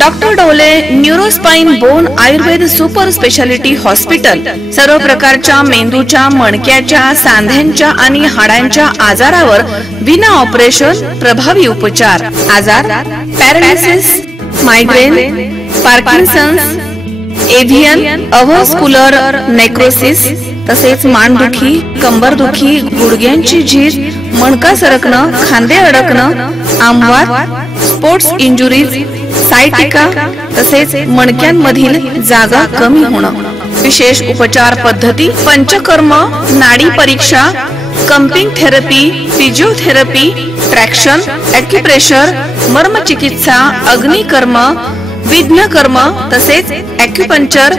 Doctor डोले neurospine bone Ayurveda super speciality hospital सर्व प्रकारच्या मेंदूच्या, मणक्याच्या, सांध्यांच्या आणि हाडांच्या आजारावर विना ऑपरेशन प्रभावी उपचार. आजार पॅरालिसिस, मायग्रेन, पार्किन्सन्स, एव्हियन, अव्हस्क्युलर नेक्रोसिस, तसेच मानदुखी, कंबरदुखी, गुडघ्यांची झीज, मणका सरकणं, खांदे अडकणं, आमवात, स्पोर्ट्स इंजुरीज, सायटिका, तसेच मणक्यांमधील जागा कमी होणं. विशेष उपचार पद्धती पंचकर्म, नाडी परीक्षा, cupping therapy, physiotherapy, traction, acupressure, मर्मचिकित्सा, अग्निकर्म, विघ्नकर्म, तसेच ॲक्युपंक्चर,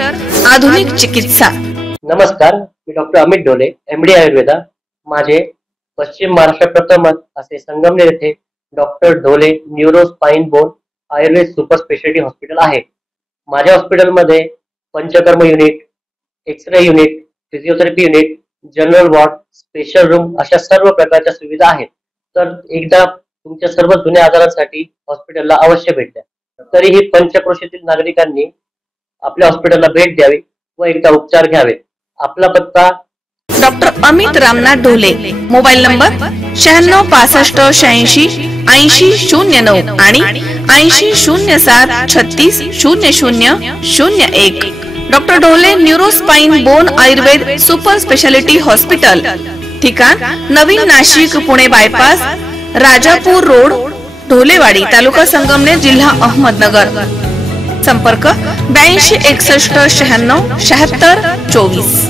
आधुनिक चिकित्सा. नमस्कार, मी डॉक्टर अमित डोले, MD आयुर्वेदा. माझे पश्चिम महाराष्ट्र प्रथमच असे संगमनेर येथे doctor Dole neuro spine bone Ayurveda super speciality hospital आहे. माझ्या हॉस्पिटलमध्ये Panchakarma unit, X ray unit, physiotherapy unit, general ward, special room अशा सर्व प्रकारच्या सुविधा आहेत. तर एकदा तुमच्या सर्व जुन्या आजारांसाठी हॉस्पिटलला अवश्य भेट द्या. तरीही पंचक्रोशीतील नागरिकांनी आपल्या हॉस्पिटलला भेट द्यावी व एकदा उपचार घ्यावे. आपला पत्ता डॉक्टर अमित रामनाथ डोले, मोबाईल नंबर 96 65 86 80 09 आणि 80 07 36 00 01. डॉक्टर डोले neurospine bone Ayurveda super speciality hospital, ठिकाण नवीन नाशिक पुणे बायपास, राजापूर रोड, ढोलेवाडी, तालुका संगमनेर, जिल्हा अहमदनगर. संपर्क 82 61 96 76 24.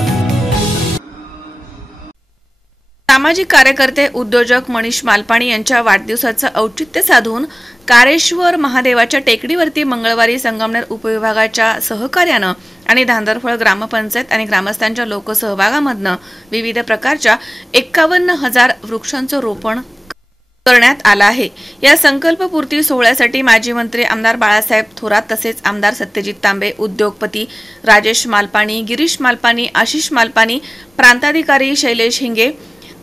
सामाजिक कार्यकर्ते उद्योजक मनीष मालपाणी यांच्या वाढदिवसाचं औचित्य साधून कारेश्वर महादेवाच्या टेकडीवरती मंगळवारी संगमनेर उपविभागाच्या सहकार्यानं आणि धांदरफळ ग्रामपंचायत आणि ग्रामस्थांच्या लोकसहभागामधनं विविध प्रकारच्या 51,000 वृक्षांचं रोपण करण्यात आला आहे. या संकल्पपूर्ती सोहळ्यासाठी माजी मंत्री आमदार बाळासाहेब थोरात, तसेच आमदार सत्यजित तांबे, उद्योगपती राजेश मालपाणी, गिरीश मालपाणी, आशिष मालपाणी, प्रांताधिकारी शैलेश हिंगे,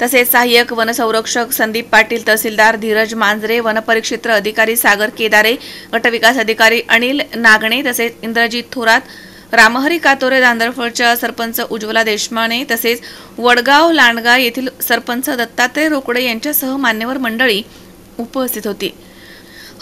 तसेच सहाय्यक वनसंरक्षक संदीप पाटील, तहसीलदार धीरज मांजरे, वनपरिक्षेत्र अधिकारी सागर केदारे, गटविकास अधिकारी अनिल नागणे, तसेच इंद्रजित थोरात, रामहरी कातोरे, धांदरफळच्या सरपंच उज्ज्वला देशमाने, तसेच वडगाव लांडगा येथील सरपंच दत्तात्रय रोकडे यांच्यासह मान्यवर मंडळी उपस्थित होती.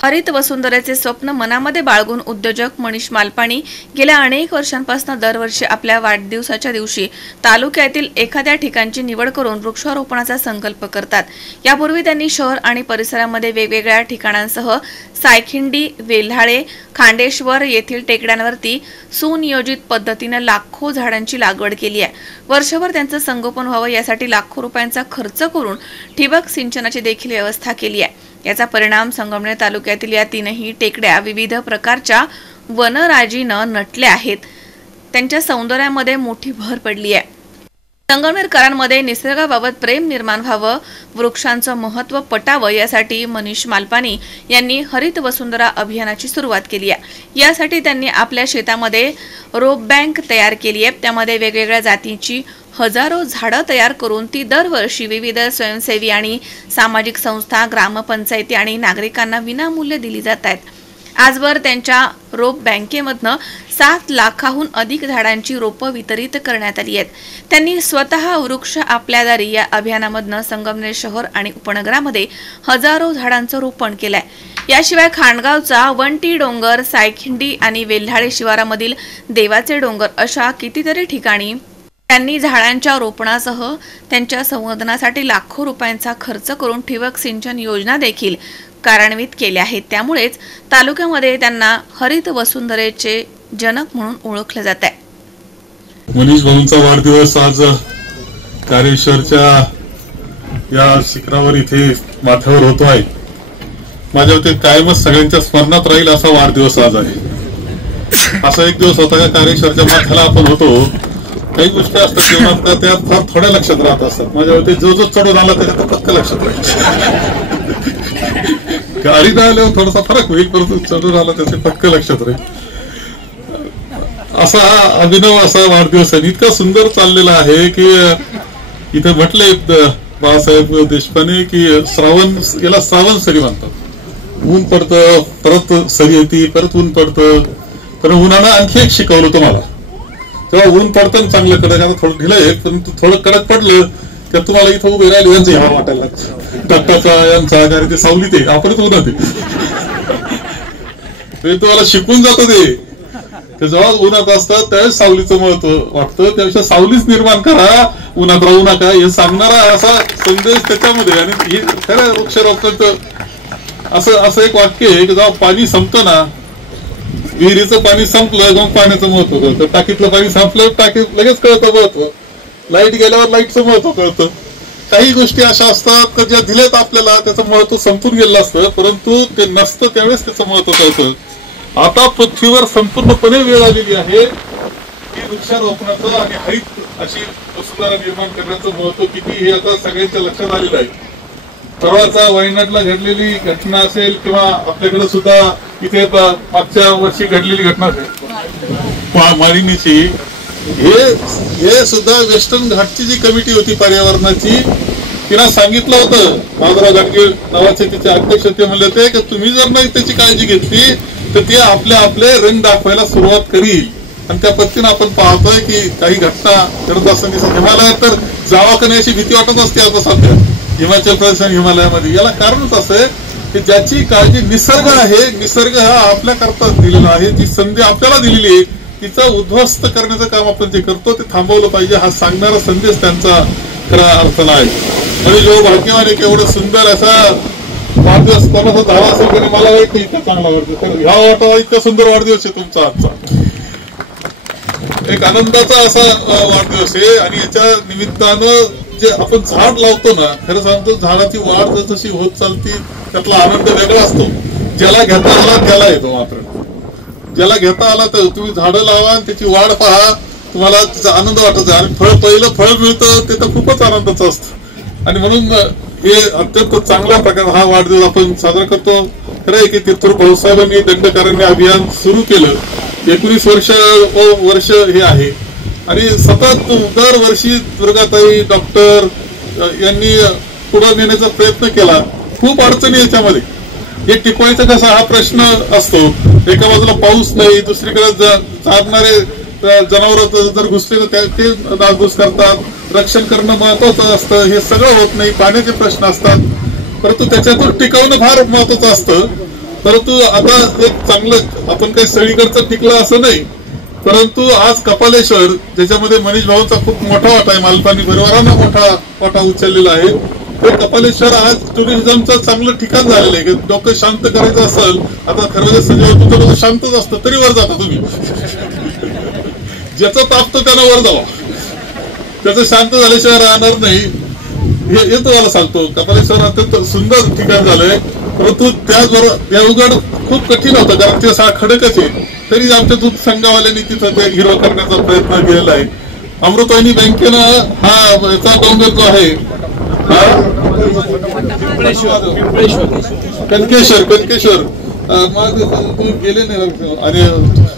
हरित वसुंधरेचे स्वप्न मनामध्ये बाळगून उद्योजक मनीष मालपाणी गेल्या अनेक वर्षांपासून दरवर्षी आपल्या वाढदिवसाच्या दिवशी तालुक्यातील एखाद्या ठिकाणची निवड करून वृक्षारोपणाचा संकल्प करतात. यापूर्वी त्यांनी शहर आणि परिसरामध्ये वेगवेगळ्या ठिकाणांसह सायखिंडी, वेल्हाळे, खांडेश्वर येथील टेकड्यांवरती सुनियोजित पद्धतीने लाखो झाडांची लागवड केली आहे. वर्षभर त्यांचं संगोपन व्हावं यासाठी लाखो रुपयांचा खर्च करून ठिबक सिंचनाची देखील व्यवस्था केली आहे. याचा परिणाम संगमनेर तालुक्यातील या तीनही टेकड्या विविध प्रकारच्या वनराजीनं नटल्या आहेत. त्यांच्या सौंदर्यामध्ये मोठी भर पडली आहे. संगमनेरकरांमध्ये निसर्गाबाबत प्रेम निर्माण व्हावं, वृक्षांचं महत्त्व पटावं यासाठी मनीष मालपाणी यांनी हरित वसुंधरा अभियानाची सुरुवात केली आहे. यासाठी त्यांनी आपल्या शेतामध्ये रोप बँक तयार केली आहे. त्यामध्ये वेगवेगळ्या जातीची हजारो झाडं तयार करून ती दरवर्षी विविध स्वयंसेवी आणि सामाजिक संस्था, ग्रामपंचायती आणि नागरिकांना विनामूल्य दिली जात आहेत. आजवर त्यांच्या रोप बँकेमधनं 7 लाखाहून अधिक झाडांची रोपं वितरित करण्यात आली आहेत. त्यांनी स्वतः वृक्ष आपल्या दारी या अभियानामधनं संगमनेर शहर आणि उपनगरामध्ये हजारो झाडांचं रोपण केलंय. याशिवाय खांडगावचा वंटी डोंगर, सायखिंडी आणि वेल्हाळे शिवारामधील देवाचे डोंगर अशा कितीतरी ठिकाणी त्यांनी झाडांच्या रोपणासह त्यांच्या संवर्धनासाठी लाखो रुपयांचा खर्च करून ठिबक सिंचन योजना देखील कार्यान्वित केल्या आहेत. त्यामुळेच तालुक्यामध्ये त्यांना हरित वसुंधरेचे जनक म्हणून ओळखले जात आहे. मनीष भाऊंचा वाढदिवस आज कारेश्वरच्या या शिखरावर इथे माथ्यावर होतो आहे. माझ्या मते कायमच सगळ्यांच्या स्मरणात राहील असा वाढदिवस आज आहे. असा एक दिवस होता का कारेश्वरच्या माथ्याला आपण होतो. काही गोष्टी असतात जीवनात का त्या फार थोड्या लक्षात राहत असतात. माझ्या मते जो चढून आला त्याच्या पक्क लक्षात राहील. गाडी न आल्यावर थोडासा फरक होईल, परंतु चढून आला त्याचे पक्क लक्षात राहील. असा हा अभिनव असा वाढदिवस आहे. इतका सुंदर चाललेला आहे की इथे म्हटले बाळासाहेब देशपांडे की याला श्रावण सरी म्हणतात. ऊन पडतं, परत सरी येते, परत ऊन पडतं. तर उन्हानं आणखी एक शिकवलं तुम्हाला. तेव्हा ऊन पडतं चांगलं कडक, आता थोडं ढिलं आहे, परंतु थोडं कडक पडलं तर तुम्हाला इथं उभे राहिले यांचं ह्या वाटायला डॉक्टरचा यांचा कारण ते सावलीत आहे, आपणच उन्हात ते तुम्हाला शिकून जातं ते जेव्हा उन्हात असतात त्यावेळेस सावलीचं महत्व वाटतं. त्यापेक्षा सावलीच निर्माण करा, उन्हात राहू नका, हे सांगणारा असा संदेश त्याच्यामध्ये. आणि हे खरं वृक्षारोपणाचं असं एक वाक्य आहे की जेव्हा पाणी संपतं ना, विहिरीचं पाणी संपलं मग पाण्याचं महत्व कळतं, टाकीतलं पाणी संपलं टाकीत लगेच कळतं महत्व, लाईट गेल्यावर लाईटचं महत्व कळतं. काही गोष्टी अशा असतात ज्या दिल्यात आपल्याला त्याचं महत्व संपून गेलं असतं, परंतु ते नसतं त्यावेळेस त्याचं महत्व कळतं. आता पृथ्वीवर संपूर्णपणे वेळ आलेली आहे की वृक्षारोपणाचं आणि हरित अशी वसुंधरा निर्माण करण्याचं महत्व किती हे आता सगळ्यांच्या लक्षात आलेलं आहे. परवाचा वायनाडला घडलेली घटना असेल किंवा आपल्याकडे सुद्धा इथे मागच्या वर्षी घडलेली घटना असेल मालिनीची, हे सुद्धा वेस्टर्न घाटची जी कमिटी होती पर्यावरणाची, तिला सांगितलं होतं, माधवराव गाडगे नावाचे तिचे अध्यक्ष, ते म्हणले होते की तुम्ही जर नाही त्याची काळजी घेतली तर ते आपले रंग दाखवायला सुरुवात करील. आणि त्या पद्धतीने आपण पाहतोय की काही घटना घडत असताना हिमालयात तर जावा का नाही अशी भीती वाटत असते आता सध्या हिमाचल प्रदेश आणि हिमालयामध्ये. याला कारणच असं आहे की ज्याची काळजी निसर्ग आहे, निसर्ग हा आपल्या करता दिलेला आहे, जी संधी आपल्याला दिलेली आहे तिचा उद्ध्वस्त करण्याचं काम आपण जे करतो ते थांबवलं पाहिजे, हा सांगणारा संदेश त्यांचा खरा अर्थाला आहे. म्हणजे जो भाग्यवान आहे एवढं सुंदर असा वाढदिवस कोणाचा झाला असेल तरी मला वाटतं इतका चांगला वाढदिवस, तर ह्या वाटावा इतका सुंदर वाढदिवस आहे तुमचा आजचा, एक आनंदाचा असा वाढदिवस आहे. आणि याच्या निमित्तानं जे आपण झाड लावतो ना, खरं सांगतो झाडाची वाढ जशी होत चालती त्यातला आनंद वेगळा असतो. ज्याला घेता आला त्याला येतो, मात्र ज्याला घेता आला तर तुम्ही झाडं लावा आणि त्याची वाढ पहा, तुम्हाला त्याचा आनंद वाटत. आणि पहिलं फळ मिळतं ते तर खूपच आनंदाचं असतं. आणि म्हणून हे अत्यंत चांगल्या प्रकारे हा वाढदिवस आपण साजरा करतो. खरं आहे की तीर्थरूप भाऊसाहेबांनी दंडकारण्य अभियान सुरू केलं, 19 वर्ष हे आहे. आणि सतत दरवर्षी दुर्गाताई डॉक्टर यांनी पुढे नेण्याचा प्रयत्न केला. खूप अडचणी याच्यामध्ये, हे टिकवायचं कसं हा प्रश्न असतो. एका बाजूला पाऊस नाही, दुसरीकडे चालणारे जनावर जर घुसले तर ते नासधूस करतात, रक्षण करणं महत्वाचं असतं, हे सगळं होत नाही, पाण्याचे प्रश्न असतात, परंतु त्याच्यातून टिकवणं फार महत्वाचं असतं. परंतु आता एक चांगलं आपण काही सगळीकडचं टिकलं असं नाही, परंतु आज कपालेश्वर ज्याच्यामध्ये मनीष भाऊंचा खूप मोठा वाटा आहे, मालपानी परिवारांना मोठा वाटा उचललेला आहे, ते कपालेश्वर आज टुरिझमचं चांगलं ठिकाण झालेलं आहे. डोकं शांत करायचं असेल, आता खरं संजय तुमचं डोकं शांतच असतं तरी वर जाता तुम्ही, ज्याचं तापतं त्याला वर जावा, त्याचं शांत झाल्याशिवाय राहणार नाही. हे तुम्हाला सांगतो, कपालेश्वर अत्यंत सुंदर ठिकाण झालंय, परंतु त्याचबरोबर देवगड खूप कठीण होतं कारण ते सहा खडकच आहे, तरी आमच्या दूध संघावाल्यांनी तिथं ते हिरवं करण्याचा प्रयत्न केलेला आहे. अमृतवाहिनी बँकेनं हा याचा डोंगर जो आहे कनकेश्वर गेले नाही आणि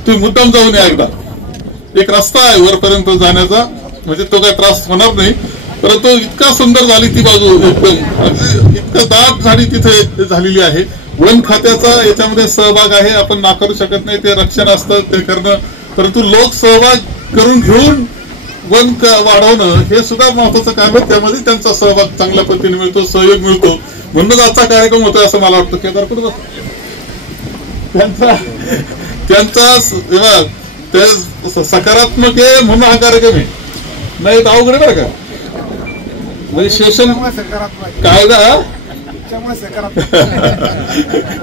तुम्ही मुद्दाम जाऊन या एकदा. एक रस्ता आहे वरपर्यंत जाण्याचा, म्हणजे तो काही त्रास होणार नाही, परंतु इतका सुंदर झाली ती बाजू, एकदम इतकं दाट झाडी तिथे झालेली आहे. वन खात्याचा याच्यामध्ये सहभाग आहे, आपण नाकारू शकत नाही, ते रक्षण असतं ते करणं, परंतु लोक सहभाग करून घेऊन वन वाढवणं हे सुद्धा महत्वाचं काम आहे. त्यामध्ये त्यांचा सहभाग चांगल्या पद्धतीने मिळतो, सहयोग मिळतो, म्हणूनच आजचा कार्यक्रम होतोय असं मला वाटतं. केदार कुठं त्यांचा ते सकारात्मक आहे म्हणून हा कार्यक्रम आहे, नाही तर अवघड बरं का. म्हणजे सेशन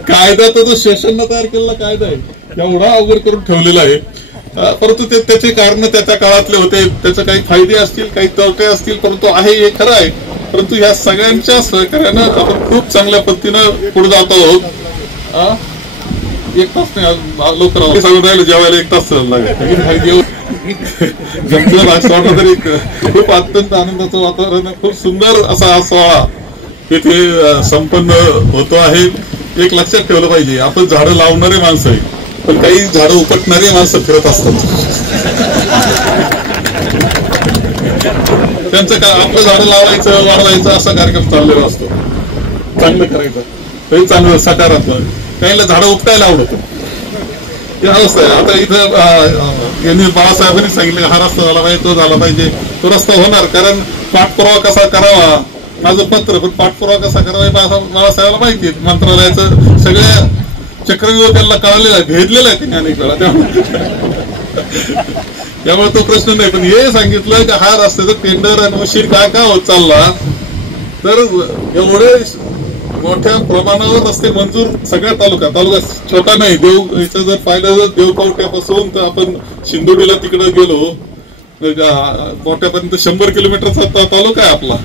कायदा तर तो सेशननं तयार केलेला कायदा आहे, एवढा अवघड करून ठेवलेला आहे. परंतु ते त्याचे कारण त्याच्या काळातले होते, त्याचे काही फायदे असतील काही तोटे असतील, परंतु आहे हे खरं आहे. परंतु ह्या सगळ्यांच्या सहकार्यानं आपण खूप चांगल्या पद्धतीनं पुढे जात आहोत. 1 तास नाही लवकर सांगून राहिलं, जेवायला 1 तास लागेल. तरी खूप अत्यंत आनंदाचं वातावरण, खूप सुंदर असा हा सोहळा इथे संपन्न होतो आहे. एक लक्षात ठेवलं पाहिजे, आपण झाडं लावणारे माणसं आहे, पण काही झाडं उपटणारी माणसं फिरत असतात. त्यांचं आपलं झाडं लावायचं वाढवायचं असा कार्यक्रम चाललेला असतो, चांगलं करायचं. हे चांगलं सकारात्मक. काहींना झाडं उपटायला आवडतं, ही अवस्था आहे. आता इथं यांनी बाळासाहेबांनी सांगितलं हा रस्ता झाला पाहिजे, तो झाला पाहिजे, तो रस्ता होणार. कारण पाठपुरावा कसा करावा, माझं पत्र, पण पाठपुरावा कसा करावा बाळासाहेबांना माहिती आहे. मंत्रालयाचं सगळ्या चक्रव्यूह त्यांना कळलेला आहे, भेदलेला आहे त्यांनी अनेक वेळा. त्यामुळे तो प्रश्न नाही. पण हे सांगितलं की हा रस्त्याचं टेंडर आणि उशीर काय का होत चालला, तर एवढे मोठ्या प्रमाणावर रस्ते मंजूर सगळ्या तालुका छोटा नाही. देव इथं जर पाहिलं तर देवपावट्यापासून तर आपण शिंदोडीला तिकडे गेलो मोठ्यापर्यंत 100 किलोमीटरचा तालुका आहे आपला.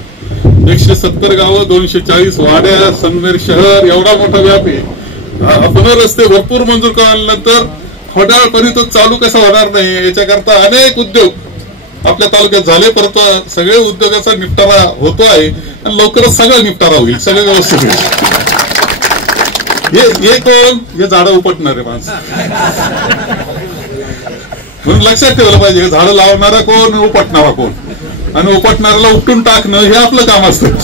170 गावं, 240 वाड्या, सनमेर शहर, एवढा मोठा व्याप आहे. आपण रस्ते भरपूर मंजूर केल्यानंतर फडाळपर्यंत चालू कसा होणार नाही, याच्याकरता अनेक उद्योग आपल्या तालुक्यात झाले. परंतु सगळे उद्योगाचा निपटारा होतो आहे आणि लवकरच सगळं निपटारा होईल, सगळं व्यवस्थित होईल. हे कोण, हे झाडं उपटणारे माणसं. म्हणून लक्षात ठेवलं पाहिजे, झाडं लावणारा कोण, उपटणारा कोण. आणि उपटणाऱ्याला उपटून टाकणं हे आपलं काम असतं.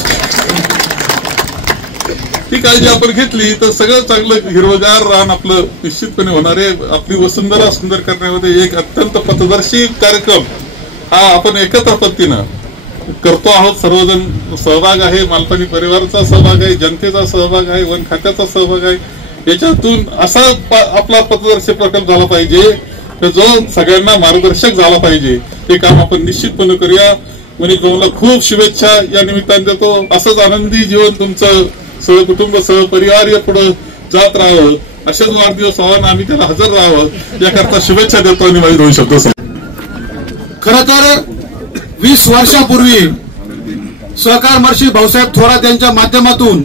ती काळजी आपण घेतली तर सगळं चांगलं हिरवगार रान आपलं निश्चितपणे होणार आहे. आपली वसुंधरा सुंदर करण्यामध्ये एक अत्यंत पथदर्शी कार्यक्रम हा आपण एकत्र पद्धतीनं करतो आहोत. सर्वजण सहभाग आहे, मालपाणी परिवाराचा सहभाग आहे, जनतेचा सहभाग आहे, वन खात्याचा सहभाग आहे. याच्यातून असा आपला पथदर्शी प्रकल्प झाला पाहिजे जो सगळ्यांना मार्गदर्शक झाला पाहिजे. हे काम आपण निश्चितपणे करूया. मनीष भाऊला खूप शुभेच्छा या निमित्ताने देतो. असंच आनंदी जीवन तुमचं सहकुटुंब सहपरिवार पुढे जात राहावं, अशाच वाढदिवस व्हावा, आम्ही त्याला हजर राहावं याकरता शुभेच्छा देतो आणि माझे 2 शब्द. खरं तर 20 वर्षापूर्वी सहकार महर्षी भाऊसाहेब थोरात यांच्या माध्यमातून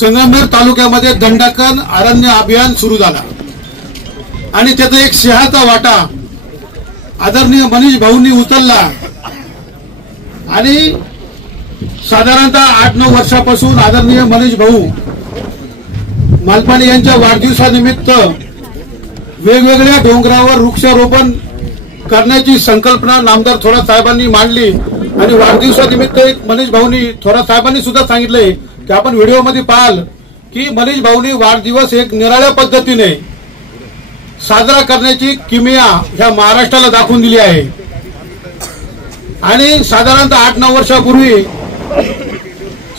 संगमनेर तालुक्यामध्ये दंडकन अरण्य अभियान सुरू झाला आणि त्याचा एक सिंहाचा वाटा आदरणीय मनीष भाऊंनी उचलला. आणि साधारणतः 8-9 वर्षापासून आदरणीय मनीष भाऊ मालपाणी यांच्या वाढदिवसानिमित्त वेगवेगळ्या डोंगरावर वृक्षारोपण करण्याची संकल्पना नामदार थोरात साहेबांनी मांडली. आणि वाढदिवसानिमित्त मनीष भाऊंनी, थोरात साहेबांनी सुद्धा सांगितले की आपण व्हिडिओमध्ये पाहाल की मनीष भाऊंनी वाढदिवस एक निराळ्या पद्धतीने साजरा करण्याची किमया ह्या महाराष्ट्राला दाखवून दिली आहे. आणि साधारणतः 8-9 वर्षापूर्वी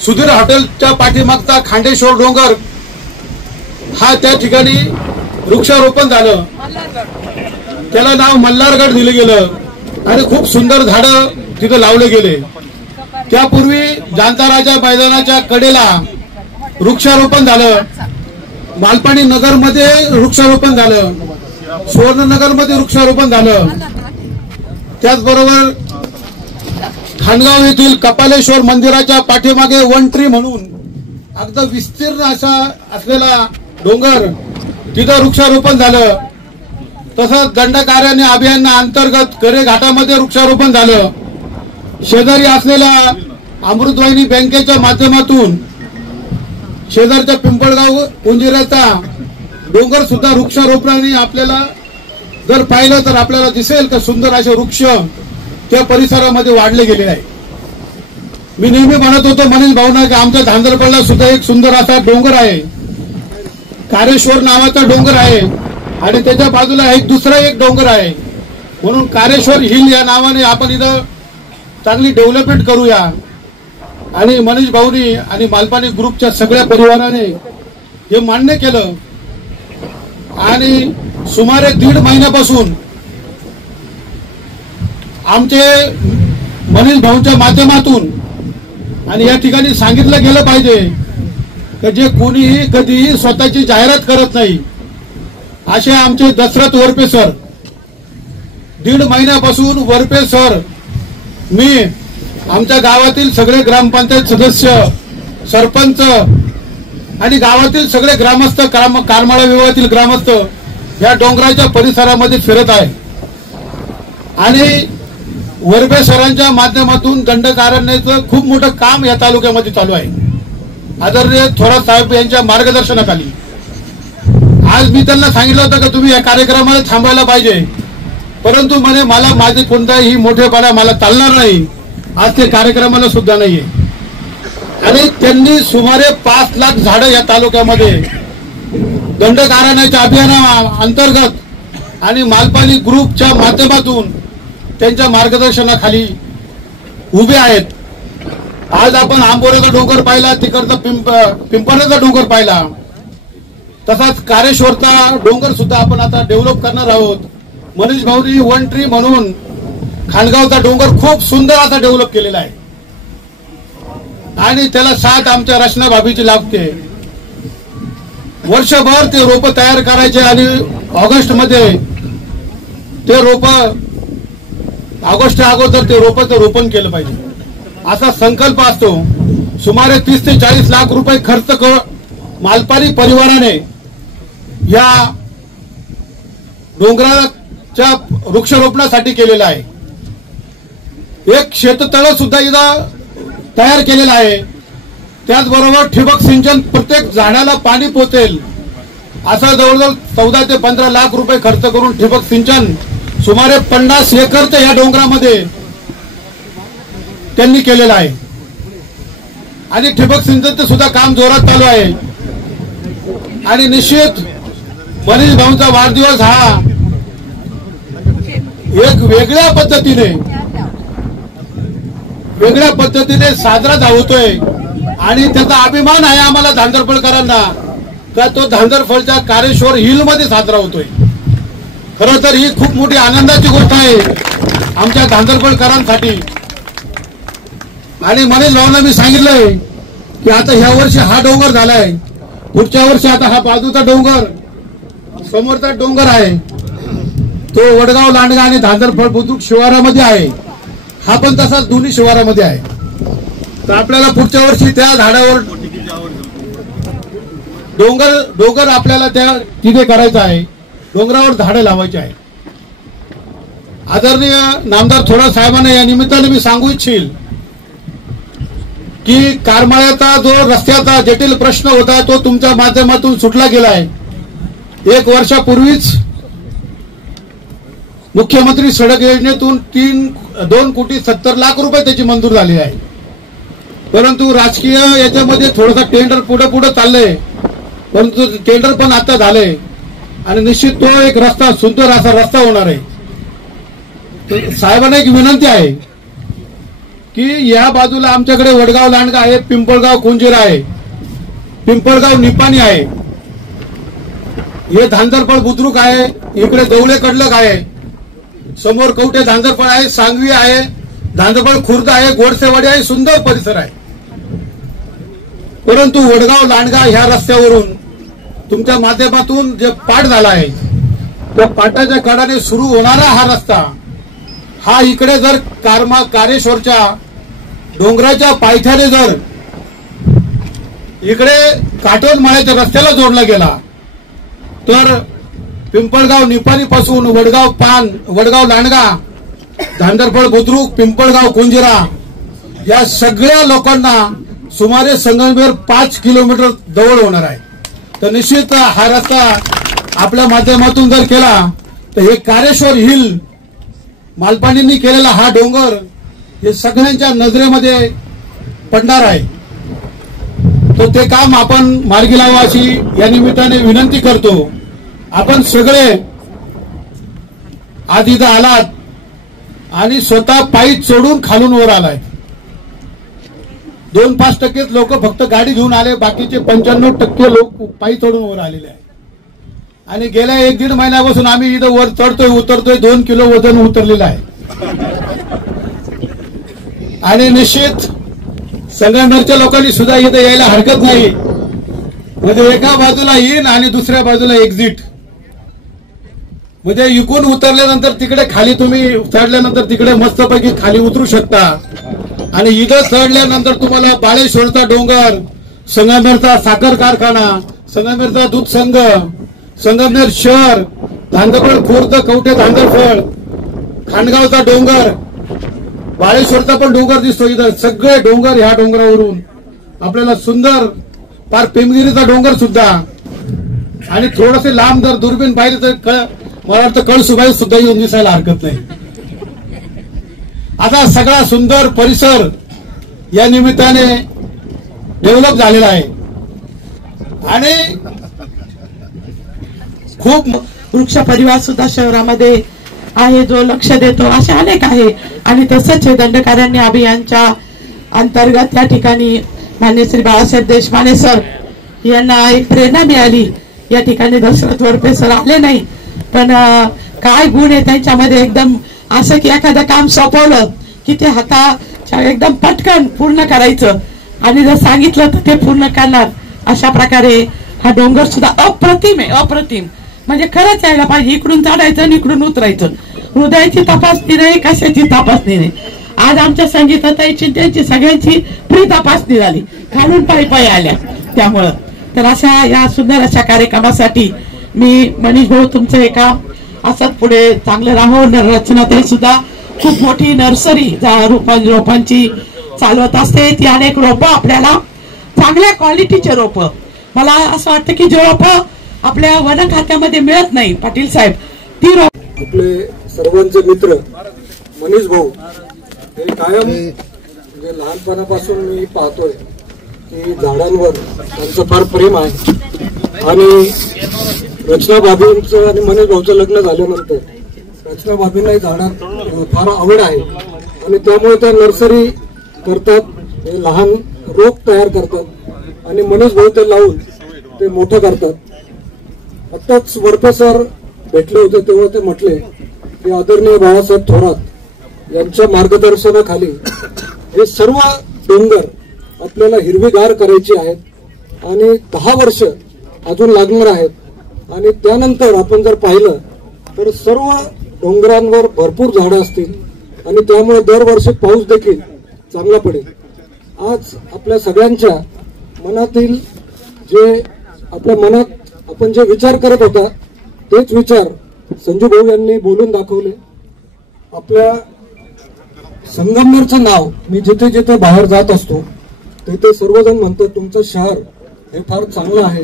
सुधीर हॉटेलच्या पाठीमागचा खांडेश्वर डोंगर हा त्या ठिकाणी वृक्षारोपण झालं. त्याला नाव मल्हारगड दिलं गेलं आणि खूप सुंदर झाडं तिथं लावले गेले. त्यापूर्वी जाणता राजा मैदानाच्या कडेला वृक्षारोपण झालं. मालपाणी नगरमध्ये वृक्षारोपण झालं. सुवर्णनगरमध्ये वृक्षारोपण झालं. त्याचबरोबर खानगाव येथील कपालेश्वर मंदिराच्या पाठीमागे वन ट्री म्हणून अगदी विस्तीर्ण असा असलेला डोंगर तिथं वृक्षारोपण झालं. तसंच दंडकारण्य अभियान अंतर्गत करे घाटामध्ये वृक्षारोपण झालं. शेजारी असलेल्या अमृतवाहिनी बँकेच्या माध्यमातून शेजारच्या पिंपळगाव उंजिराचा डोंगर सुद्धा वृक्षारोपणाने आपल्याला जर पाहिलं तर आपल्याला दिसेल की सुंदर असे वृक्ष त्या परिसरामध्ये वाढले गेले आहे. मी नेहमी म्हणत होतो मनीष भाऊंना की आमच्या धांदरपडला सुद्धा एक सुंदर असा डोंगर आहे, कारेश्वर नावाचा डोंगर आहे आणि त्याच्या बाजूला एक दुसरा एक डोंगर आहे. म्हणून कारेश्वर हिल या नावाने आपण इथं चांगली डेव्हलपमेंट करूया. आणि मनीष भाऊनी आणि मालपाणी ग्रुपच्या सगळ्या परिवाराने हे मान्य केलं. आणि सुमारे 1.5 महिन्यापासून आमचे मनीष भाऊंच्या माध्यमातून आणि या ठिकाणी सांगितलं गेलं पाहिजे की जे कोणीही कधीही स्वतःची जाहिरात करत नाही असे आमचे दशरथ वरपे सर 1.5 महिन्यापासून वरपे सर, मी, आमच्या गावातील सगळे ग्रामपंचायत सदस्य, सरपंच आणि गावातील सगळे ग्रामस्थ, करमाळा विभागातील ग्रामस्थ या डोंगराच्या परिसरामध्ये फिरत आहे. आणि वरपे सरांच्या माध्यमातून दंडकारण्याचं खूप मोठं काम या तालुक्यामध्ये चालू आहे. आदरणीय थोरात साहेब यांच्या मार्गदर्शनाखाली आज मी त्यांना सांगितलं होतं की तुम्ही या कार्यक्रमाला थांबायला पाहिजे, परंतु म्हणे मला माझे कोणताही मोठेपणा मला चालणार नाही. आज ते कार्यक्रमाला सुद्धा नाहीये. आणि त्यांनी सुमारे 5 लाख झाडं या तालुक्यामध्ये दंडकारण्याच्या अभियाना अंतर्गत आणि मालपाणी ग्रुपच्या माध्यमातून त्यांच्या मार्गदर्शनाखाली उभे आहेत. आज आपण आंबोऱ्याचा डोंगर पाहिला, तिकडचा पिंपळाचा डोंगर पाहिला, तसाच कारेश्वरचा डोंगर सुद्धा आपण आता डेव्हलप करणार आहोत. मनीष भाऊनी वन ट्री म्हणून खानगावचा डोंगर खूप सुंदर असा डेव्हलप केलेला आहे आणि त्याला साथ आमच्या रचना भाभीची लागते. वर्षभर ते रोप तयार करायचे आणि ऑगस्ट मध्ये ते रोप ऑगस्टच्या अगोदर ते रोपाचं रोपण केलं पाहिजे असा संकल्प असतो. सुमारे 30 ते 40 लाख रुपये खर्च मालपाणी परिवाराने या डोंगराच्या वृक्षारोपणासाठी केलेला आहे. एक शेततळ सुद्धा इथं तयार केलेलं आहे. त्याचबरोबर ठिबक सिंचन प्रत्येक झाडाला पाणी पोचेल असा जवळजवळ 14 ते 15 लाख रुपये खर्च करून ठिबक सिंचन सुमारे 50 एकरच्या या डोंगरामध्ये त्यांनी केलेलं आहे आणि ठिबक सिंचनचं सुद्धा काम जोरात चालू आहे. आणि निश्चित मनीष भाऊंचा वाढदिवस हा एक वेगळ्या पद्धतीने साजरा होतोय आणि त्याचा अभिमान आहे आम्हाला धांदरफळकरांना का तो धांदरफळच्या कारेश्वर हिल मध्ये साजरा होतोय. खरं तर ही खूप मोठी आनंदाची गोष्ट आहे आमच्या धांदरफळकरांसाठी. आणि मनीष भाऊंना मी सांगितलंय की आता ह्या वर्षी हा डोंगर झालाय, पुढच्या वर्षी आता हा बाजूचा डोंगर समोरचा डोंगर आहे तो वडगाव लांडगा आणि धांदरफळ बुद्रुक शिवारामध्ये आहे. हा पण तसाच दोन्ही शिवारामध्ये आहे. तर आपल्याला पुढच्या वर्षी त्या झाडावर डोंगर आपल्याला त्या तिथे करायचं आहे, डोंगरावर झाडं लावायची आहे. आदरणीय नामदार थोरात साहेबांना या निमित्ताने मी सांगू इच्छिल की करमाळ्याचा जो रस्त्याचा जटिल प्रश्न होता तो तुमच्या माध्यमातून सुटला गेलाय. 1 वर्षापूर्वीच मुख्यमंत्री सडक योजनेतून 2,70 लाख रुपये त्याची मंजूर झाली आहे. परंतु राजकीय याच्यामध्ये थोडासा टेंडर पुढे चाललंय, परंतु टेंडर पण आता झालंय आणि निश्चित तो एक रस्ता सुंदर असा रस्ता होणार आहे. साहेबांना एक विनंती आहे की या बाजूला आमच्याकडे वडगाव लांडगा आहे, पिंपळगाव कुंजिरा आहे, पिंपळगाव निपाणी आहे, हे धांदरफळ बुद्रुक आहे, इकडे दौळे कडलक आहे, समोर कवठे धांदरफळ आहे, सांगवी आहे, धांदरफळ खुर्द आहे, गोडसेवाडी आहे, सुंदर परिसर आहे. परंतु वडगाव लांडगा ह्या रस्त्यावरून तुमच्या माध्यमातून जे पाठ झाला आहे त्या पाटाच्या कडाने सुरू होणारा हा रस्ता हा इकडे जर कारेश्वरच्या डोंगराच्या पायथ्याने जर इकडे काटोलमाळ्याच्या रस्त्याला जोडला गेला तर पिंपळगाव निपाणी पासून वडगाव लांडगा, धांदरफळ बुद्रुक, पिंपळगाव कुंजिरा या सगळ्या लोकांना सुमारे संगमनेर 5 किलोमीटर जवळ होणार आहे. तर निश्चित हा रस्ता आपल्या माध्यमातून जर केला तर हे कारेश्वर हिल मालपाणींनी केलेला हा डोंगर हे सगळ्यांच्या नजरेमध्ये पडणार आहे. तर ते काम आपण मार्गी लावा अशी या निमित्ताने विनंती करतो. आपण सगळे आज इथं आलात आणि स्वतः पायी चढून खालून वर आलाय. 2-5% लोक फक्त गाडी घेऊन आले, बाकीचे 95% लोक पायी चढून वर आलेले आहे. आणि गेल्या 1-1.5 महिन्यापासून आम्ही इथं वर चढतोय उतरतोय, 2 किलो वजन उतरलेलं आहे. आणि निश्चित संगमनेरच्या लोकांनी सुद्धा इथं यायला हरकत नाही. म्हणजे एका बाजूला इन आणि दुसऱ्या बाजूला एक्झिट, म्हणजे इकून उतरल्यानंतर तिकडे खाली तुम्ही चढल्यानंतर तिकडे मस्तपैकी खाली उतरू शकता. आणि इथं चढल्यानंतर तुम्हाला बाळेश्वरचा डोंगर, संगमनेरचा साखर कारखाना, संगमनेरचा दूध संघ, संगमनेर शहर, धांदरफळ खुर्द, कवठे धांदरफळ, खांडगावचा डोंगर, बाळेश्वरचा पण डोंगर दिसतो. इथं सगळे डोंगर, ह्या डोंगरावरून आपल्याला सुंदर पार पेमगिरीचा डोंगर सुद्धा आणि थोडसे लांब जर दुर्बीण पाहिलं तर मला वाटतं कळसुबाई सुद्धा येऊन दिसायला हरकत नाही. आता सगळा सुंदर परिसर या निमित्ताने डेव्हलप झालेला आहे आणि खूप वृक्ष परिवार सुद्धा शहरामध्ये आहे जो लक्ष देतो, असे अनेक आहे. आणि तसंच हे दंडकारण्य अभियानच्या अंतर्गत या ठिकाणी मान्य श्री बाळासाहेब देशमाने सर यांना एक प्रेरणा मिळाली. या ठिकाणी दशरथ वरपे सर आले नाही, पण काय गुण आहे त्यांच्यामध्ये, एकदम असं की एखादं काम सोपवलं की ते हाताच्या एकदम पटकन पूर्ण करायचं आणि जर सांगितलं तर ते पूर्ण करणार. अशा प्रकारे हा डोंगर सुद्धा अप्रतिम आहे, अप्रतिम. म्हणजे खरंच यायला पाहिजे. इकडून चढायचं आणि इकडून उतरायचं. हृदयाची तपासणी नाही, कशाची तपासणी नाही. आज आमच्या संगीताताईची त्यांची सगळ्यांची फ्री तपासणी झाली, खालून पायी पायी आल्या. त्यामुळं तर अशा या सुंदर अशा कार्यक्रमासाठी मी मनीष भाऊ तुमचं हे काम असंच पुढे चांगलं राहो. रचना ते सुद्धा खूप मोठी नर्सरी रोपांची चालवत असते. ती अनेक रोपं आपल्याला चांगल्या क्वालिटीचे रोपं, मला असं वाटतं की जे रोपं आपल्या वन खात्यामध्ये मिळत नाही पाटील साहेब, ती रोप आपले सर्वांचे मित्र मनीष भाऊ हे कायम म्हणजे लहानपणापासून मी पाहतोय की झाडांवर त्यांचं फार प्रेम आहे. आणि रचना भाभींचं आणि मनीष भाऊचं लग्न झाल्यानंतर रचना भाभींनाही झाडात फार आवड आहे आणि त्यामुळे त्या नर्सरी करतात, हे लहान रोप तयार करतात आणि मनीष भाऊ ते लावून ते मोठं करतात. आत्ताच वरपे सर भेटले होते तेव्हा ते म्हटले की आदरणीय बाळासाहेब थोरात यांच्या मार्गदर्शनाखाली हे सर्व डोंगर आपल्याला हिरवीगार करायची आहेत आणि 10 वर्ष अजून लागणार आहेत. आणि त्यानंतर आपण जर पाहिलं तर सर्व डोंगरांवर भरपूर झाडं असतील आणि त्यामुळे दरवर्षी पाऊस देखील चांगला पडेल. आज आपल्या सगळ्यांच्या मनातील जे आपल्या मनात आपण जे विचार करत होता तेच विचार संजू भाऊ यांनी बोलून दाखवले. आपल्या संगमनेरचं नाव मी जिथे जिथे बाहेर जात असतो तिथे सर्वजण म्हणतात तुमचं शहर हे फार चांगलं आहे.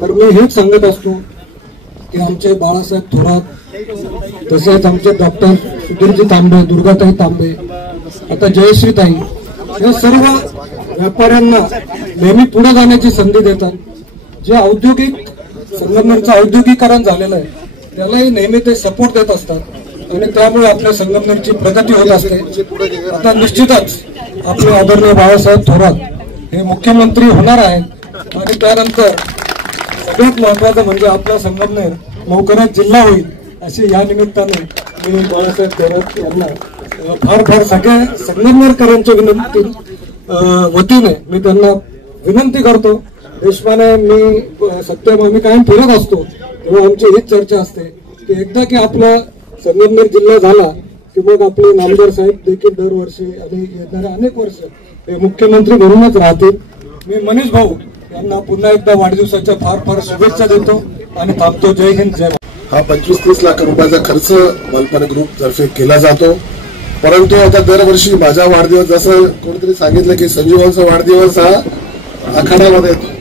तर मी हेच सांगत असतो की आमचे बाळासाहेब थोरात, तसेच आमचे डॉक्टर सुधीरजी तांबे, दुर्गाताई तांबे, आता जयश्रीताई, हे सर्व व्यापाऱ्यांना नेहमी पुढे जाण्याची संधी देतात. जे औद्योगिक संगमनेरचं औद्योगिकरण झालेलं आहे त्यालाही नेहमी ते सपोर्ट देत असतात आणि त्यामुळे आपल्या संगमनेरची प्रगती होत असते. आता निश्चितच आपले आदरणीय बाळासाहेब थोरात हे मुख्यमंत्री होणार आहेत आणि त्यानंतर सगळ्यात महत्वाचं म्हणजे आपला संगमनेर लवकरच जिल्हा होईल अशी या निमित्ताने मी बाळासाहेब थोरात यांना फार फार सगळ्या संगमनेरकरांच्या वतीने मी त्यांना विनंती करतो. देशपाने मी सत्यम आम्ही कायम फिरत असतो तेव्हा आमची हीच चर्चा असते की एकदा की आपला संगमनेर जिल्हा झाला की मग आपले नामदार साहेब देखील दरवर्षी आणि येणाऱ्या अनेक वर्ष हे मुख्यमंत्री म्हणूनच राहतील. मी मनीष भाऊ यांना पुन्हा एकदा वाढदिवसाच्या फार फार शुभेच्छा देतो आणि थांबतो. जय हिंद, जय. हा 25-30 लाख रुपयाचा खर्च मालपानी ग्रुप तर्फे केला जातो. परंतु आता दरवर्षी माझा वाढदिवस, जसं कोणीतरी सांगितलं की संजीवांचा वाढदिवस हा आखाड्यामध्ये येतो.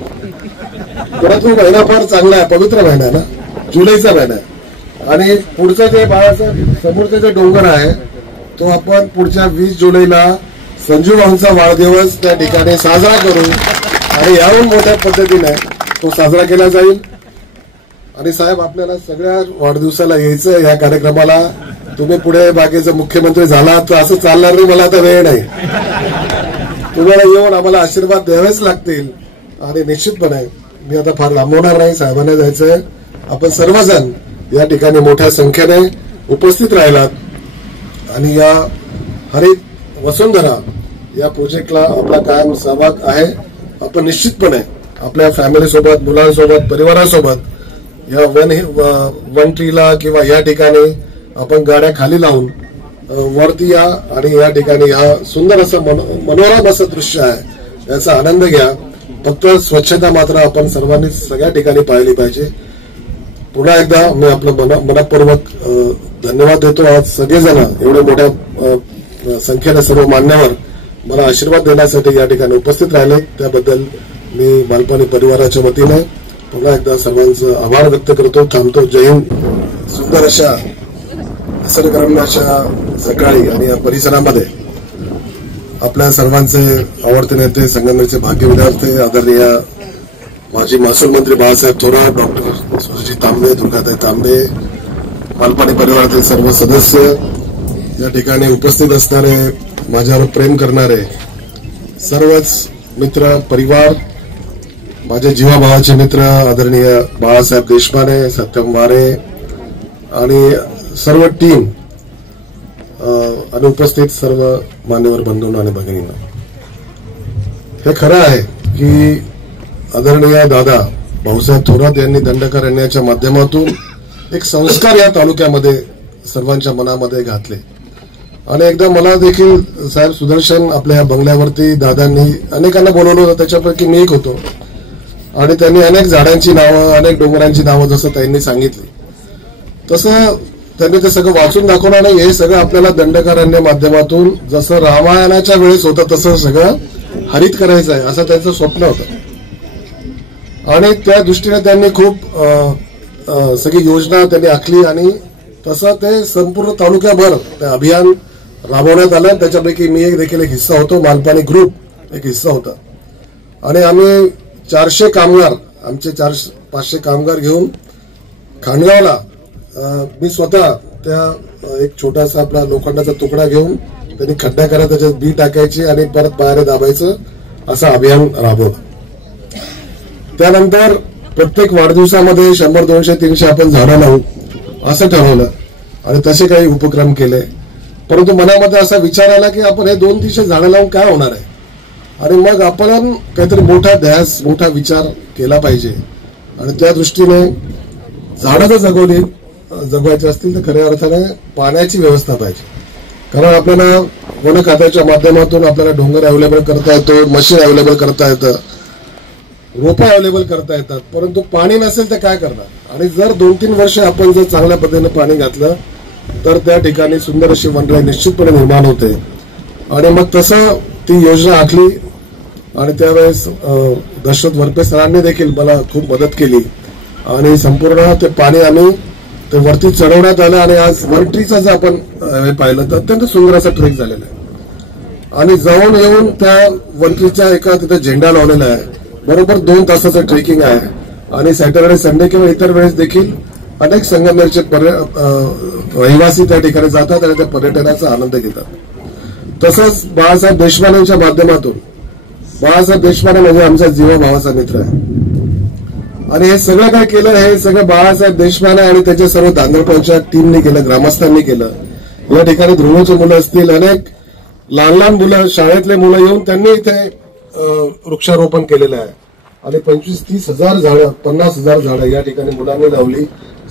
परंतु महिना फार चांगला आहे, पवित्र महिना आहे ना, जुलैचा महिना आहे. आणि पुढचा जे बाळासाहेब समोरचा जे डोंगर आहे तो आपण पुढच्या 20 जुलैला संजूभाऊंचा वाढदिवस त्या ठिकाणी साजरा करू आणि याहून मोठ्या पद्धतीने तो साजरा केला जाईल. आणि साहेब आपल्याला सगळ्या वाढदिवसाला यायचं या कार्यक्रमाला. तुम्ही पुढे बाकीचा मुख्यमंत्री झाला तर असं चालणार नाही, मला आता वेळ नाही. तुम्हाला येऊन आम्हाला आशीर्वाद द्यावेच लागतील आणि निश्चितपणे मी आता फार लांबवणार नाही, साहेबांना जायचंय. आपण सर्वजण या ठिकाणी मोठ्या संख्येने उपस्थित राहिलात आणि या हरित वसुंधरा या प्रोजेक्टला आपला कायम सहभाग आहे. आपण निश्चितपणे आपल्या फॅमिलीसोबत, मुलांसोबत, परिवारासोबत या वन ट्रीला किंवा या ठिकाणी आपण गाड्या खाली लावून वरती या आणि या ठिकाणी हा सुंदर असं मनोरम असं दृश्य आहे याचा आनंद घ्या. फक्त स्वच्छता मात्र आपण सर्वांनी सगळ्या ठिकाणी पाहिली पाहिजे. पुन्हा एकदा मी आपलं मनपूर्वक धन्यवाद देतो. आज सगळेजण एवढ्या मोठ्या संख्येने सर्व मान्यवर मला आशीर्वाद देण्यासाठी या ठिकाणी उपस्थित राहिले त्याबद्दल मी मालपानी परिवाराच्या वतीने पुन्हा एकदा सर्वांचं आभार व्यक्त करतो. थांबतो. जय हिंद. सुंदर अशा निसर्गरम्य अशा सकाळी आणि या परिसरामध्ये आपल्या सर्वांचे आवडते नेते, संगमनेरचे भाग्य विधाते आदरणीय माजी महसूल मंत्री बाळासाहेब थोरात, डॉक्टर सुरजी तांबे, दुर्गाताई तांबे, मालपाणी परिवारातील सर्व सदस्य, या ठिकाणी उपस्थित असणारे, माझ्यावर प्रेम करणारे सर्वच मित्र परिवार, माझे जीवाभावाचे मित्र आदरणीय बाळासाहेब देशपांडे, सत्यम वारे आणि सर्व टीम आणि उपस्थित सर्व मान्यवर बंधूंना आणि भगिनींना, हे खरं आहे की आदरणीय दादा भाऊसाहेब थोरात यांनी दंडकारण्याच्या माध्यमातून एक संस्कार या तालुक्यामध्ये सर्वांच्या मनामध्ये घातले. आणि एकदा मला देखील साहेब सुदर्शन आपल्या बंगल्यावरती दादांनी अनेकांना बोलवलं होतं, त्याच्यापैकी मी एक होतो. आणि त्यांनी अनेक झाडांची नावं, अनेक डोंगरांची नावं जसं त्यांनी सांगितली तसं त्यांनी ते सगळं वाचून दाखवलं. आणि हे सगळं आपल्याला दंडकारण्य माध्यमातून जसं रामायणाच्या वेळेस होतं तसं सगळं हरित करायचं आहे असं त्यांचं स्वप्न होतं. आणि त्या दृष्टीने त्यांनी खूप सगळी योजना त्यांनी आखली आणि तसं ते संपूर्ण तालुक्याभर ते अभियान राबवण्यात आलं. त्याच्यापैकी मी देखील एक हिस्सा होतो, मालपाणी ग्रुप एक हिस्सा होता. आणि आम्ही 400 कामगार, आमचे 400-500 कामगार घेऊन खांडगावला मी स्वतः त्या एक छोटासा आपला लोखंडाचा तुकडा घेऊन त्यांनी खड्डा करायचा, त्याच्यात बी टाकायची आणि परत पायऱ्या दाबायचं असं अभियान राबवलं. त्यानंतर प्रत्येक वाढदिवसामध्ये 100, 200, 300 आपण झाडं लावू असं ठरवलं आणि तसे काही उपक्रम केले. परंतु मनामध्ये असा विचार आला की आपण हे 200-300 झाडं लावून काय होणार आहे. आणि मग आपण काहीतरी मोठा ध्यास, मोठा विचार केला पाहिजे. आणि त्या दृष्टीने झाडं जर जगवायची असतील तर खऱ्या अर्थाने पाण्याची व्यवस्था पाहिजे. कारण आपल्याला वन खात्याच्या माध्यमातून आपल्याला डोंगर अवेलेबल करता येतो, मशीन अवेलेबल करता येतं, रोपं अवेलेबल करता येतात, परंतु पाणी नसेल तर काय करणार. आणि जर 2-3 वर्ष आपण जर चांगल्या पद्धतीने पाणी घातलं तर त्या ठिकाणी सुंदर अशी वनराई निश्चितपणे निर्माण होते. आणि मग तसं ती योजना आखली. आणि त्यावेळेस दशरथ वरपे सरांनी देखील मला खूप मदत केली आणि संपूर्ण ते पाणी आम्ही ते वरती चढवण्यात आलं. आणि आज वनट्रीचा जर आपण पाहिलं तर अत्यंत सुंदर असा ट्रेक झालेला आहे. आणि जाऊन येऊन त्या वनट्रीच्या एका तिथे झेंडा लावलेला आहे. बरोबर 2 तासाचं ट्रेकिंग आहे. आणि सॅटर्डे, संडे किंवा इतर वेळेस देखील अनेक संगमनेरचे रहिवासी त्या ठिकाणी जातात आणि त्या पर्यटनाचा आनंद घेतात. तसंच बाळासाहेब देशपांडेंच्या माध्यमातून, बाळासाहेब देशपांडे म्हणजे आमचा जीवाभावाचा मित्र आहे. आणि हे सगळं काय केलं, हे सगळं बाळासाहेब देशपांडे आणि त्याच्या सर्व दांडरपंचायत टीमने केलं, ग्रामस्थांनी केलं. या ठिकाणी ध्रुवचे मुलं असतील, अनेक लहान लहान मुलं, शाळेतले मुलं येऊन त्यांनी इथे वृक्षारोपण केलेलं आहे. आणि 25-30 हजार झाडं, 50 हजार झाडं या ठिकाणी मुलांनी लावली,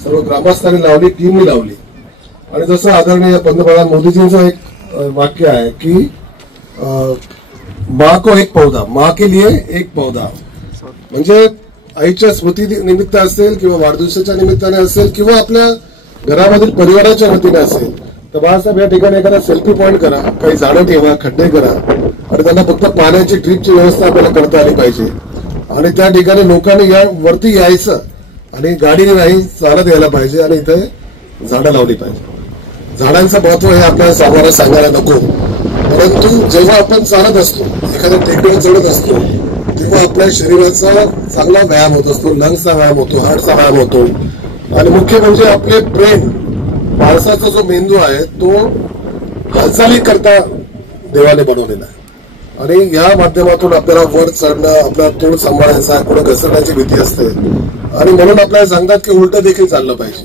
सर्व ग्रामस्थांनी लावली, टीमनी लावली. आणि जसं आदरणीय पंतप्रधान मोदीजींचं एक वाक्य आहे की माँ को एक पौधा, माँ के लिए एक पौधा. म्हणजे आईच्या स्मृती निमित्त असेल किंवा वाढदिवसाच्या निमित्ताने असेल किंवा आपल्या घरामधील परिवाराच्या वतीने असेल तर बाळासाहेब या ठिकाणी एखादा सेल्फी पॉइंट करा, काही झाडं ठेवा, खड्डे करा. आणि त्यांना फक्त पाण्याची ड्रीपची व्यवस्था आपल्याला करता आली पाहिजे. आणि त्या ठिकाणी लोकांनी या वरती यायचं आणि गाडीने नाही चालत यायला पाहिजे आणि इथे झाडं लावली पाहिजे. झाडांचं महत्व हे आपल्याला सामोरं सांगायला नको, परंतु जेव्हा आपण चालत असतो, एखाद्या टेकडीवर चढत असतो, तेव्हा आपल्या शरीराचा चांगला व्यायाम होत असतो, लंग्सचा व्यायाम होतो, हार्टचा व्यायाम होतो. आणि मुख्य म्हणजे आपले ब्रेन, माणसाचा जो मेंदू आहे तो हालचाली करता देवाने बनवलेला आहे. आणि या माध्यमातून आपल्याला वर चढणं, आपला तोंड सांभाळायचा, कुठं घसरण्याची भीती असते. आणि म्हणून आपल्याला सांगतात की उलट देखील चाललं पाहिजे,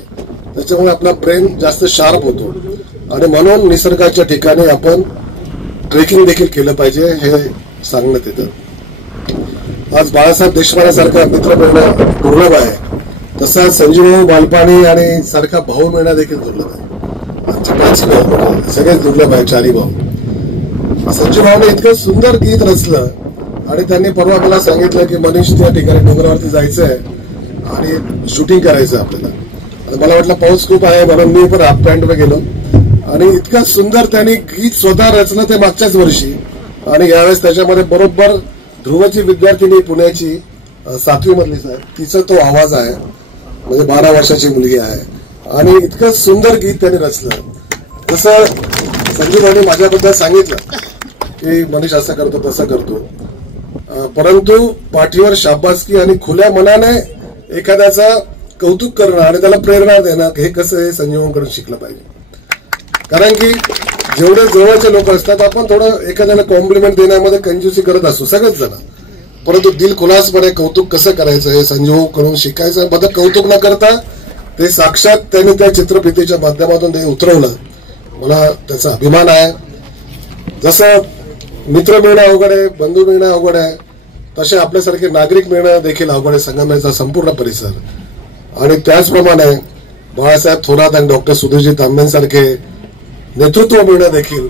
त्याच्यामुळे आपला ब्रेन जास्त शार्प होतो. आणि म्हणून निसर्गाच्या ठिकाणी आपण ट्रेकिंग देखील केलं पाहिजे हे सांगण्यात येतं. आज बाळासाहेब देशपांडेसारखा मित्र मिळणं दुर्लभ आहे, तसा संजीवभाऊ मालपाणी आणि सारखा भाऊ मिळणं देखील दुर्लभ आहे. आमचे 5 भाऊ सगळेच दुर्लभ आहे, 4 भाऊ. संजीवभाऊने इतकं सुंदर गीत रचलं आणि त्यांनी परवा मला सांगितलं की मनीष त्या ठिकाणी डोंगरावरती जायचंय आणि शूटिंग करायचं आपल्याला. आणि मला वाटलं पाऊस खूप आहे म्हणून मी पण हाफ पॅन्टवर गेलो. आणि इतकं सुंदर त्यांनी गीत स्वतः रचलं ते मागच्याच वर्षी. आणि यावेळेस त्याच्यामध्ये बरोबर ध्रुवची विद्यार्थिनी पुण्याची 7वी मधली साहेब, तिचा तो आवाज आहे, म्हणजे 12 वर्षाची मुलगी आहे. आणि इतकं सुंदर गीत त्यांनी रचलं. तसं संजीवभाऊने माझ्याबद्दल सांगितलं की मनीष असं करतो तसं करतो, परंतु पाठीवर शाबासकी आणि खुल्या मनाने एखाद्याचा कौतुक करणं आणि त्याला प्रेरणा देणं हे कसं हे संजीवनकडून शिकलं पाहिजे. कारण की जेवढे जवळचे लोक असतात आपण थोडं एखाद्याला कॉम्प्लिमेंट देण्यामध्ये कंजूसी करत असतो सगळेच जण, परंतु दिल खुलासपणे कौतुक कसं करायचं हे संजीवकडून शिकायचं. बदल कौतुक न करता ते साक्षात त्यांनी त्या चित्रफितीच्या माध्यमातून ते उतरवलं, मला त्याचा अभिमान आहे. जसं मित्र मिळणं अवघड आहे, बंधू मिळणं अवघड आहे, तसे आपल्यासारखे नागरिक मिळणं देखील अवघड आहे संगमनेरचा संपूर्ण परिसर. आणि त्याचप्रमाणे बाळासाहेब थोरात आणि डॉक्टर सुधीरजी तांबेंसारखे नेतृत्व मिळणं देखील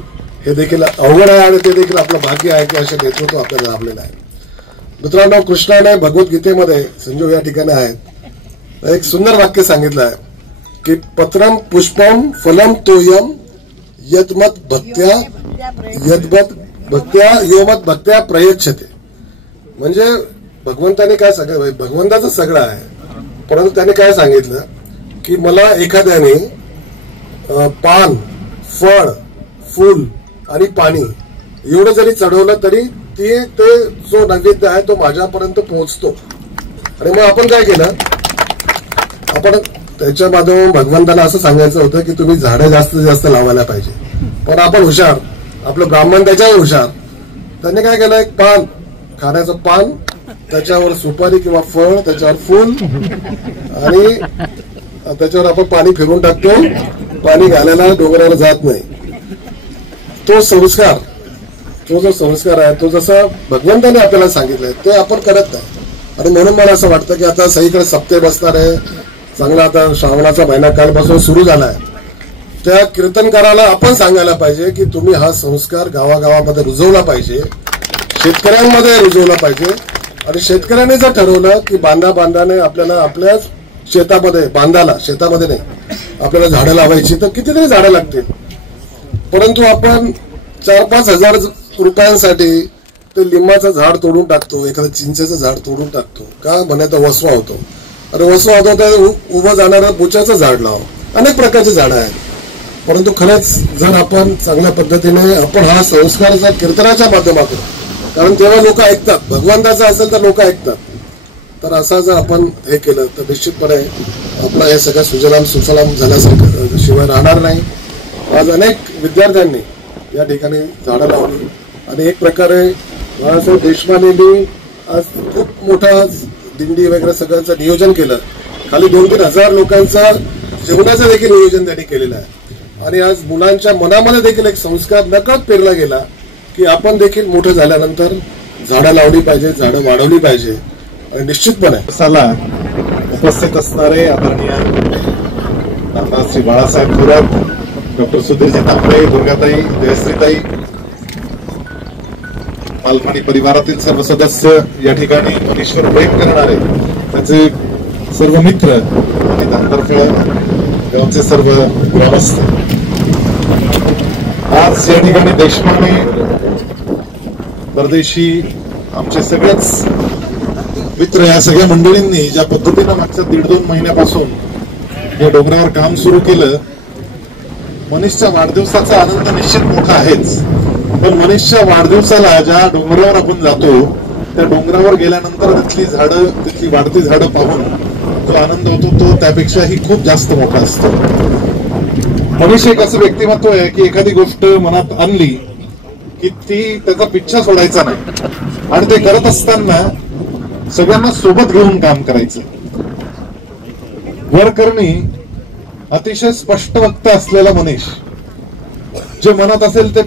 हे देखील अवघड आहे आणि ते देखील आपलं भाग्य आहे की असे नेतृत्व आपल्याला लाभलेलं आहे. मित्रांनो, कृष्णाने भगवद्गीतेमध्ये संजीव या ठिकाणी आहेत एक सुंदर वाक्य सांगितलं आहे की पत्रम पुष्पम फलम तोयम यदमत भक्त्या योमत भक्त्या प्रयच्छते. म्हणजे भगवंताने काय सांगितलं, भगवंताचं सगळं आहे, परंतु त्याने काय सांगितलं की मला एखाद्याने पान, फळ, फूल आणि पाणी एवढं जरी चढवलं तरी ते जो नैवेद्य आहे तो माझ्यापर्यंत पोहोचतो. आणि मग आपण काय केलं, आपण त्याच्या माध्यमातून भगवंताला असं सांगायचं होतं की तुम्ही झाडं जास्तीत जास्त लावायला पाहिजे, पण आपण हुशार, आपलं ब्राह्मण त्याच्यावर हुशार, त्यांनी काय केलं, एक पान, खाण्याचं पान, त्याच्यावर सुपारी किंवा फळ, त्याच्यावर फूल आणि त्याच्यावर आपण पाणी फिरून टाकतो, पाणी घालायला डोंगरावर जात नाही. तो संस्कार, तो जो संस्कार आहे तो जसा भगवंताने आपल्याला सांगितलंय ते आपण करत नाही. आणि म्हणून मला असं वाटतं की आता सगळीकडे सप्ते बसणार आहे, चांगला आता श्रावणाचा महिना कालपासून सुरू झालाय, त्या कीर्तनकाराला आपण सांगायला पाहिजे की तुम्ही हा संस्कार गावागावामध्ये रुजवला पाहिजे, शेतकऱ्यांमध्ये रुजवला पाहिजे. आणि शेतकऱ्यांनी जर ठरवलं की बांधाने आपल्याला आपल्या शेतामध्ये, बांधाला शेतामध्ये नाही, आपल्याला झाडं लावायची तर कितीतरी झाडं लागतील, परंतु आपण 4-5 हजार रुपयांसाठी ते लिंबाचं झाड तोडून टाकतो, एखादं चिंचेचं झाड तोडून टाकतो, का म्हणायचं वसवा होतो. अरे वसवा होतो तर उभं जाणारं बुच्याचं झाड लाव, अनेक प्रकारचे झाडं आहेत. परंतु खरंच जर आपण चांगल्या पद्धतीने आपण हा संस्कार जर कीर्तनाच्या माध्यमातून, कारण तेव्हा लोक ऐकतात, भगवंताचं असेल तर लोक ऐकतात, तर असा जर आपण हे केलं तर निश्चितपणे आपलं हे सगळं सुजलाम सुफलाम झाल्यासारखं शिवाय राहणार नाही. आज अनेक विद्यार्थ्यांनी या ठिकाणी झाडं लावली आणि एक प्रकारे बाळासाहेब देशपांडेंनी आज खूप मोठा दिंडी वगैरे सगळ्यांचं नियोजन केलं. खाली 2-3 हजार लोकांचं जेवणाचं देखील नियोजन त्यांनी केलेलं आहे. आणि आज मुलांच्या मनामध्ये देखील एक संस्कार नकळत पेरला गेला की आपण देखील मोठं झाल्यानंतर झाडं लावली पाहिजे, झाडं वाढवली पाहिजे. आणि निश्चितपणे उपस्थित असणारे आदरणीय नामदार श्री बाळासाहेब थोरात, डॉक्टर सुधीरजी तांबे, दुर्गाताई, जयश्रीताई, मालपाणी परिवारातील सर्व सदस्य, या ठिकाणी मनीषवर प्रेम करणारे त्याचे सर्व मित्र आणि दांतरफळ गावचे सर्व ग्रामस्थ, आज या ठिकाणी देशपांडे, परदेशी, आमचे सगळेच मित्र, या सगळ्या मंडळींनी ज्या पद्धतीनं मागच्या 1.5-2 महिन्यापासून या डोंगरावर काम सुरू केलं. मनीषच्या वाढदिवसाचा आनंद निश्चित मोठा आहेच, पण मनीषच्या वाढदिवसाला ज्या डोंगरावर आपण जातो त्या डोंगरावर गेल्यानंतर तिथली झाडं, तिथली वाढती झाडं पाहून जो आनंद होतो तो त्यापेक्षाही खूप जास्त मोठा असतो. मनीष एक असं व्यक्तिमत्व आहे की एखादी गोष्ट मनात आणली की ती त्याचा पिच्छा सोडायचा नाही आणि ते करत असताना सगळ्यांना सोबत घेऊन काम करायचं. वरकरणी अतिशय स्पष्ट वक्ता असलेला मनीष, जे मनात असेल ते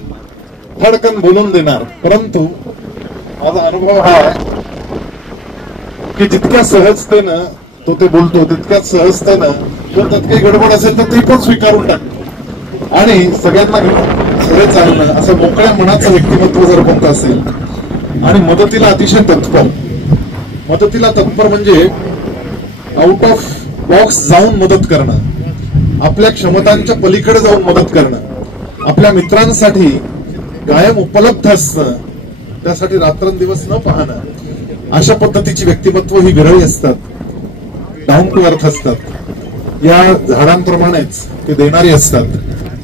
फडकन बोलून देणार. परंतु माझा अनुभव हा आहे की जितक्या सहजतेनं तो ते बोलतो तितक्याच सहजतेनं जर त्यात काही गडबड असेल तर ते पण स्वीकारून टाकतो आणि सगळ्यांना पुढे चालणं असं मोकळ्या मनाचं व्यक्तिमत्व जर कोणतं असेल. आणि मदतीला अतिशय तत्पर, मदतीला तत्पर म्हणजे आउट ऑफ बॉक्स जाऊन मदत करणं, आपल्या क्षमतांच्या पलीकडे जाऊन मदत करणं, आपल्या मित्रांसाठी कायम उपलब्ध असणं, त्यासाठी रात्रंदिवस न पाहणं, अशा पद्धतीची व्यक्तिमत्व ही विरळी असतात, डाऊन टू अर्थ असतात. या झाडांप्रमाणेच ते देणारी असतात,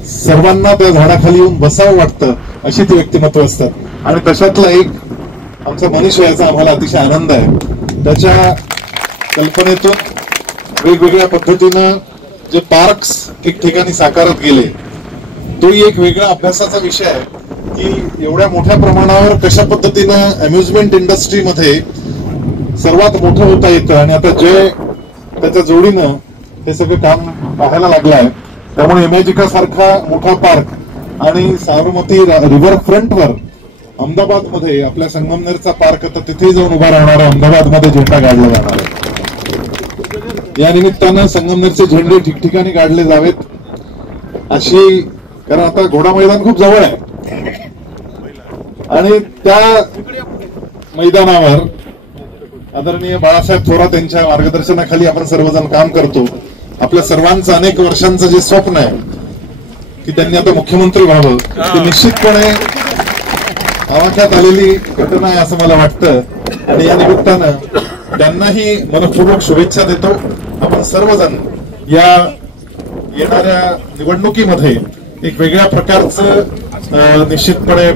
सर्वांना त्या झाडाखाली येऊन बसावं वाटतं अशी ती व्यक्तिमत्व असतात. आणि तशातला एक आमचा मनीष याचा आम्हाला अतिशय आनंद आहे. त्याच्या कल्पनेतून वेगवेगळ्या पद्धतीनं जे पार्क्स ठिकठिकाणी साकारत गेले, तोही एक वेगळा अभ्यासाचा विषय आहे की एवढ्या मोठ्या प्रमाणावर कशा पद्धतीनं अम्युजमेंट इंडस्ट्रीमध्ये सर्वात मोठं होता येतं. आणि आता जे त्याच्या जोडीनं हे सगळं काम पाहायला लागलंय, त्यामुळे इमॅजिका सारखा मोठा पार्क आणि साबरमती रिव्हर फ्रंटवर अहमदाबाद मध्ये आपल्या संगमनेरचा पार्क आता तिथे जाऊन उभा राहणार आहे. अहमदाबाद मध्ये झेंडा काढला जाणार आहे. या निमित्तानं संगमनेरचे झेंडे ठिकठिकाणी काढले जावेत अशी, कारण आता घोडा मैदान खूप जवळ आहे आणि त्या मैदानावर आदरणीय बाळासाहेब थोरात यांच्या मार्गदर्शनाखाली आपण सर्वजण काम करतो. आपल्या सर्वांचं अनेक वर्षांचं जे स्वप्न आहे की त्यांनी आता मुख्यमंत्री व्हावं, ते निश्चितपणे आवाक्यात आलेली घटना आहे असं मला वाटतं. आणि या निमित्तानं त्यांनाही मनपूर्वक शुभेच्छा देतो. आपण सर्वजण या येणाऱ्या निवडणुकीमध्ये एक वेगळ्या प्रकारचं निश्चितपणे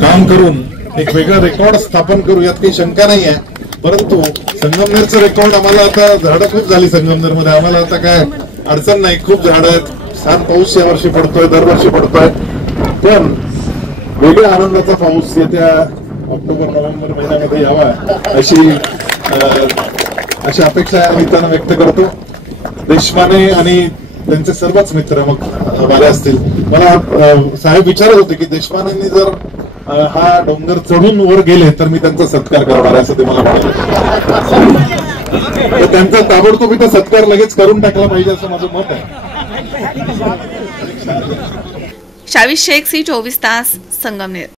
काम करून एक वेगळं रेकॉर्ड स्थापन करू, यात काही शंका नाही आहे. परंतु संगमनेरचं रेकॉर्ड आम्हाला आता झाडं खूप झाली संगमनेरमध्ये, आम्हाला आता काय अडचण नाही. खूप झाडं आहेत, छान पाऊस यावर्षी पडतोय, दरवर्षी पडतोय. पण वेगळ्या आनंदाचा पाऊस येत्या ऑक्टोबर नोव्हेंबर महिन्यामध्ये यावा अशी अपेक्षा या निमित्तानं व्यक्त करतो. देशमाने आणि त्यांचे सर्वच मित्र मग वाले असतील, मला साहेब विचारत होते की देशमानेंनी जर हा डोंगर चढून वर गेले तर मी त्यांचा सत्कार करणार आहे असं ते मला म्हणाले. तर त्यांचा ताबडतोब इथं सत्कार लगेच करून टाकला पाहिजे असं माझं मत आहे. शावीज शेख, C24 तास, संगमनेर.